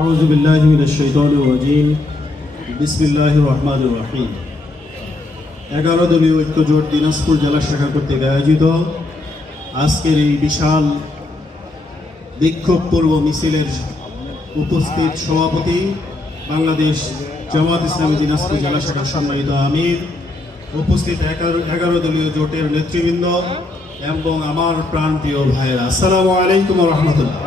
আউযু বিল্লাহি মিনাশ শাইতানির রাজিম। বিসমিল্লাহির রহমানির রহিম। 11 দলীয় ঐক্য জোট দিনাজপুর জেলা শাখা কর্তৃক আয়োজিত আজকের এই বিশাল বিক্ষোভ পূর্ব মিছিলের উপস্থিত সভাপতি, বাংলাদেশ জামাত ইসলামী দিনাজপুর জেলা শাখার সম্মানিত আমির, উপস্থিত 11 দলীয় জোটের নেতৃবৃন্দ এবং আমার প্রাণপ্রিয় ভাইয়েরা, আসসালামু আলাইকুম ওয়া রাহমাতুল্লাহ।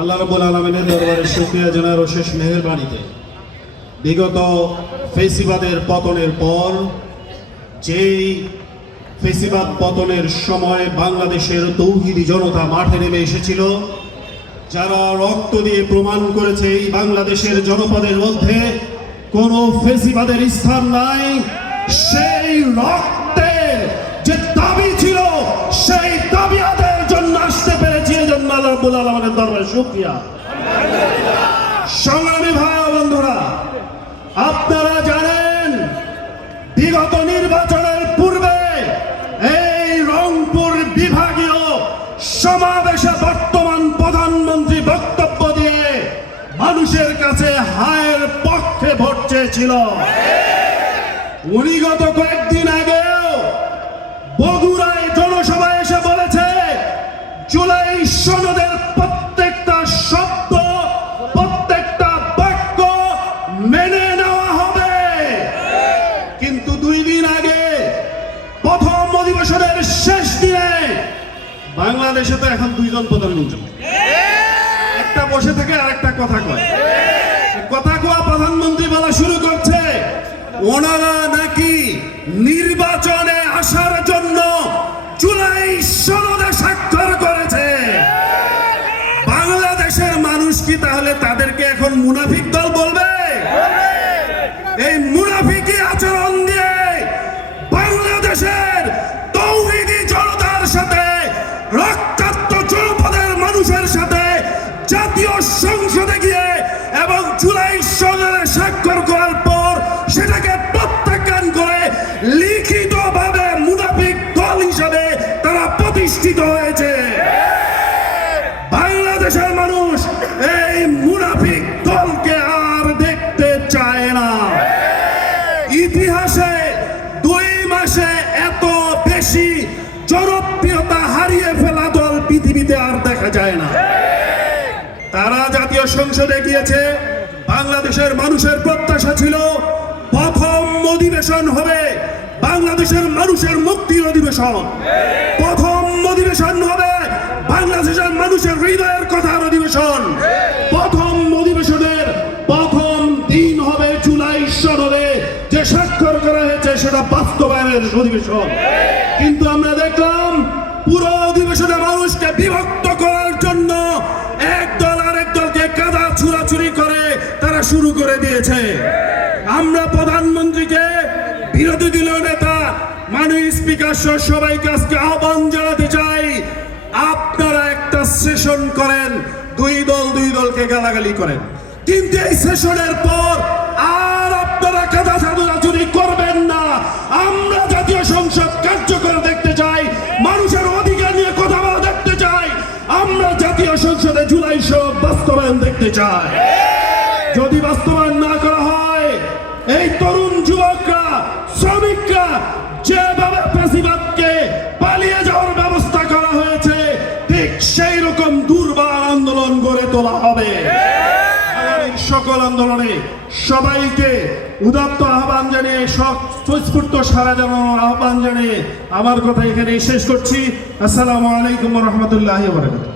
আল্লাহ রাব্বুল আলামিনের দরবারে শুকরিয়া জানার অশেষ মেহেরবানিতে বিগত ফেসিবাদের পতনের পর, যেই ফেসিবাদ পতনের সময় বাংলাদেশের তৌহিদি জনতা মাঠে নেমে এসেছিল, যারা রক্ত দিয়ে প্রমাণ করেছে এই বাংলাদেশের জনপদের মধ্যে কোনো ফেসিবাদের স্থান নাই, সেই রক্তের যে দাবি ছিল সেই দাবি আদায়ের জন্য আসতে পেরেছি। এই জন্য আল্লাহ রাব্বুল আলামিনের দরবারে শুকরিয়া। সংগ্রামী ভাই ও বন্ধুরা, আপনারা জানেন বিগত নির্বাচনের পূর্বে এই রংপুর বিভাগীয় সমাবেশে বর্তমান প্রধানমন্ত্রী বক্তব্য দিয়ে মানুষের কাছে হায়ের পক্ষে ভোট চেয়েছিল। উনি গত কয়েকদিন আগেও বগুড়ায় জনসভায় এসে বলেছে জুলাই সনদের প্রত্যেকটা শব্দ, প্রত্যেকটা বাক্য মেনে নেওয়া হবে। কিন্তু 2 দিন আগে প্রথম অধিবেশনের শেষ দিনে, বাংলাদেশে তো এখন 2 জন প্রধানমন্ত্রী, একটা বসে থেকে আর একটা কথা কয়, কথা কোয়া প্রধানমন্ত্রী বলা শুরু করছে ওনারা নাকি নির্বাচনে আসার জন্য জুলাই সনদে স্বাক্ষর করেছে। বাংলাদেশের মানুষ কি তাহলে তাদেরকে এখন মুনাফিক দল বলবে? এই মুনাফিকি আচরণ দিয়ে বাংলাদেশের তৌহিদি জনতার সাথে, রক্তাক্ত জনপদের মানুষের সাথে জাতীয় সংসদে গিয়ে এবং জুলাই সনদে স্বাক্ষর করার পর সেটাকে প্রত্যাখ্যান করে লিখিতভাবে মুনাফিক দল হিসাবে তারা প্রতিষ্ঠিত হয়েছে। বাংলাদেশের মানুষ এই মুনাফিক দলকে আর দেখতে চায় না। ইতিহাসে 2 মাসে এত বেশি জনপ্রিয়তা হারিয়ে ফেলা দল পৃথিবীতে আর দেখা যায় না। তারা জাতীয় সংসদে গিয়েছে, বাংলাদেশের মানুষের প্রত্যাশা ছিল প্রথম অধিবেশন হবে বাংলাদেশের মানুষের মুক্তির অধিবেশন, প্রথম অধিবেশন হবে বাংলাদেশের মানুষের হৃদয়ের কথার অধিবেশন, প্রথম অধিবেশনের প্রথম দিন হবে জুলাই সনদে যে স্বাক্ষর করা হয়েছে সেটা বাস্তবায়নের অধিবেশন। কিন্তু আমরা দেখলাম পুরো অধিবেশনে মানুষকে বিভক্ত করার জন্য এক দল আরেক দলকে কাদা ছুড়াছুড়ি করে তারা শুরু করে দিয়েছে। আমরা প্রধানমন্ত্রীকে, বিরোধী দলীয় নেতা, মাননীয় স্পিকার সহ সবাইকে আজকে আহ্বান জানাতে চাই, আপনারা একটা সেশন করেন, 2 দলকে গালাগালি করেন, কিন্তু এই সেশনের পর আর আপনারা কাদা ছুড়াছুড়ি করবেন না। আমরা জাতীয় সংসদ কার্যকর দেখতে চাই, মানুষের অধিকার নিয়ে কথা বলা দেখতে চাই, আমরা জাতীয় সংসদে জুলাই সনদ বাস্তবায়ন দেখতে চাই। যদি বাস্তবায়ন না করা হয়, এই তরুণ যুবকরা, শ্রমিকরা যেভাবে ফ্যাসিবাদকে পালিয়ে যাওয়ার ব্যবস্থা করা হয়েছে, ঠিক সেই রকম দুর্বার আন্দোলন গড়ে তোলা হবে। সকল আন্দোলনে সবাইকে উদাত্ত আহ্বান জানিয়ে, স্বস্ফূর্ত সাড়া জানানোর আহ্বান জানিয়ে আমার কথা এখানে শেষ করছি। আসসালামু আলাইকুম ওয়া রাহমাতুল্লাহি ওয়া বারাকাতুহু।